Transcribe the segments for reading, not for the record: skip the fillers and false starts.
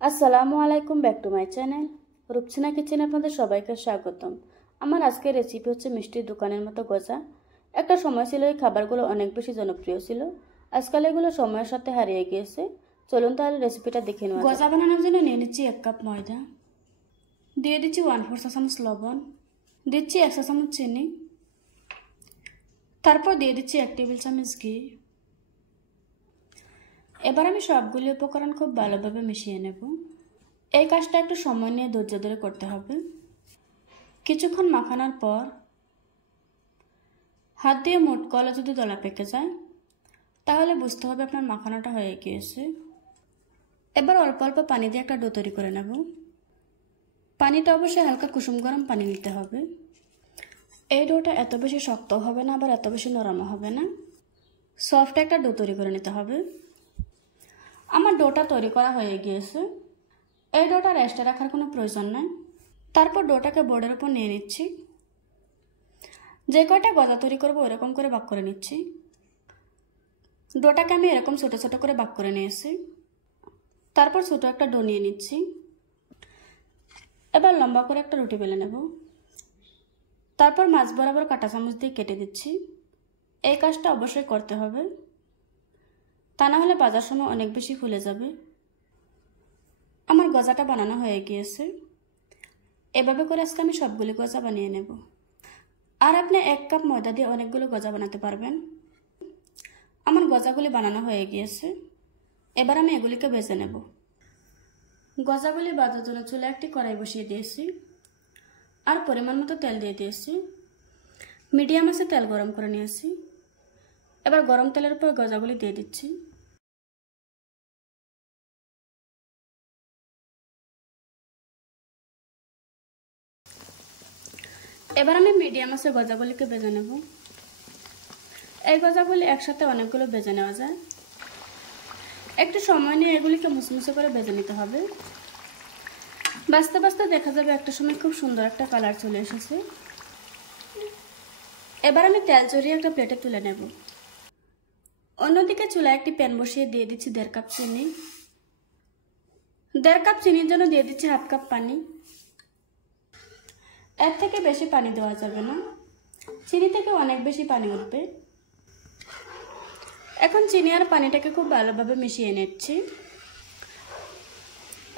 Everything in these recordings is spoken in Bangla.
আসসালামু আলাইকুম, back to my channel Rupsina কিচেনে আপনাদের সবাইকে স্বাগতম। আমার আজকের রেসিপি হচ্ছে মিষ্টির দোকানের মতো গজা। একটা সময় ছিল এই খাবারগুলো অনেক বেশি জনপ্রিয় ছিল, আজকাল এগুলো সময়ের সাথে হারিয়ে গিয়েছে। চলুন তাহলে রেসিপিটা দেখে নেওয়া যাক। গজা বানানোর জন্য নিয়ে নিচ্ছি 1 কাপ ময়দা, দিয়ে দিচ্ছি 1/4 চা চামচ লবণ, দিচ্ছি 1 চা চামচ চিনি, তারপর দিয়ে দিচ্ছি 1 টেবিল চামচ ঘি। এবার আমি সবগুলি উপকরণ খুব ভালোভাবে মিশিয়ে নেব। এই কাজটা একটু সময় নিয়ে ধৈর্য ধরে করতে হবে। কিছুক্ষণ মাখানোর পর হাত দিয়ে মুঠ করলে যদি দলা পেকে যায় তাহলে বুঝতে হবে আপনার মাখানোটা হয়ে গিয়েছে। এবার অল্প অল্প পানি দিয়ে একটা ডো তৈরি করে নেব। পানিটা অবশ্যই হালকা কুসুম গরম পানি নিতে হবে। এই ডোটা এত বেশি শক্ত হবে না, আবার এত বেশি নরমও হবে না, সফট একটা ডো তৈরি করে নিতে হবে। আমার ডোটা তৈরি করা হয়ে গিয়েছে। এই ডোটা রেস্টে রাখার কোনো প্রয়োজন নাই। তারপর ডোটাকে বোর্ডের উপর নিয়ে নিচ্ছি। যে কয়টা গজা তৈরি করবো এরকম করে ভাগ করে নিচ্ছি। ডোটাকে আমি এরকম ছোটো ছোটো করে ভাগ করে নিয়েছি। তারপর ছোটো একটা ডো নিয়ে নিচ্ছি। এবার লম্বা করে একটা রুটি বেলে নেব। তারপর মাছ বরাবর কাঁটা চামচ দিয়ে কেটে দিচ্ছি। এই কাজটা অবশ্যই করতে হবে, তা না হলে ভাজার সময় অনেক বেশি ফুলে যাবে। আমার গজাটা বানানো হয়ে গিয়েছে। এভাবে করে আজকে আমি সবগুলি গজা বানিয়ে নেব। আর আপনি 1 কাপ ময়দা দিয়ে অনেকগুলো গজা বানাতে পারবেন। আমার গজাগুলি বানানো হয়ে গিয়েছে। এবার আমি এগুলিকে ভেজে নেব। গজাগুলি ভাজার জন্য চুলায় একটি কড়াই বসিয়ে দিয়েছি আর পরিমাণ মতো তেল দিয়ে দিয়েছি। মিডিয়াম আঁচে তেল গরম করে নিয়েছি। এবার গরম তেলের উপর গজাগুলি দিয়ে দিচ্ছি। এবার আমি মিডিয়াম আঁচে গজাগুলিকে ভেজে নেব। এই গজাগুলি একসাথে অনেকগুলো ভেজে নেওয়া যায়। একটু সময় নিয়ে এগুলিকে মুসমুসে করে ভেজে নিতে হবে। বাঁচতে বাঁচতে দেখা যাবে একটা সময় খুব সুন্দর একটা কালার চলে এসেছে। এবার আমি তেল চড়িয়ে একটা প্লেটে তুলে নেব। অন্যদিকে চুলায় একটি প্যান বসিয়ে দিয়ে দিচ্ছি 1.5 কাপ চিনি। 1.5 কাপ চিনির জন্য দিয়ে দিচ্ছি 1/2 কাপ পানি। এর থেকে বেশি পানি দেওয়া যাবে না, চিনি থেকে অনেক বেশি পানি উঠবে। এখন চিনি আর পানিটাকে খুব ভালোভাবে মিশিয়ে নিচ্ছি।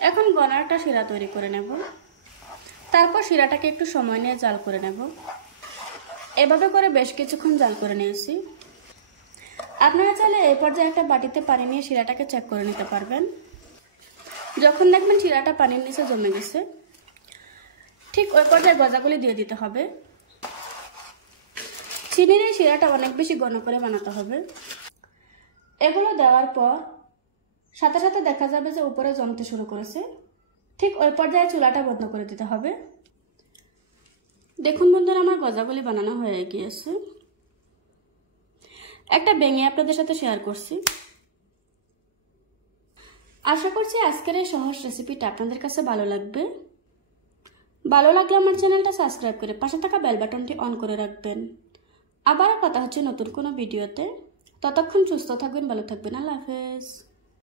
এখন ঘনটা শিরা তৈরি করে নেব। তারপর শিরাটাকে একটু সময় নিয়ে জাল করে নেব। এভাবে করে বেশ কিছুক্ষণ জাল করে নিয়েছি। আপনারা চাইলে এই পর্যায়ে একটা বাটিতে পানি নিয়ে শিরাটাকে চেক করে নিতে পারবেন। যখন দেখবেন শিরাটা পানির নিচে জমে গেছে, ঠিক ওই পর্যায়ে গজাগুলি দিয়ে দিতে হবে। চিনির এই শিরাটা অনেক বেশি ঘন করে বানাতে হবে। এগুলো দেওয়ার পর সাথে সাথে দেখা যাবে যে উপরে জমতে শুরু করেছে। ঠিক ওই পর্যায়ে চুলাটা বন্ধ করে দিতে হবে। দেখুন বন্ধুরা, আমার গজাগুলি বানানো হয়ে গিয়েছে। একটা ভেঙে আপনাদের সাথে শেয়ার করছি। আশা করছি আজকের এই সহজ রেসিপিটা আপনাদের কাছে ভালো লাগবে। ভালো লাগলে আমার চ্যানেলটা সাবস্ক্রাইব করে পাশে থাকা বেল বাটনটি অন করে রাখবেন। আবারও কথা হচ্ছে নতুন কোনো ভিডিওতে। ততক্ষণ সুস্থ থাকবেন, ভালো থাকবেন। আল্লাহ হাফেজ।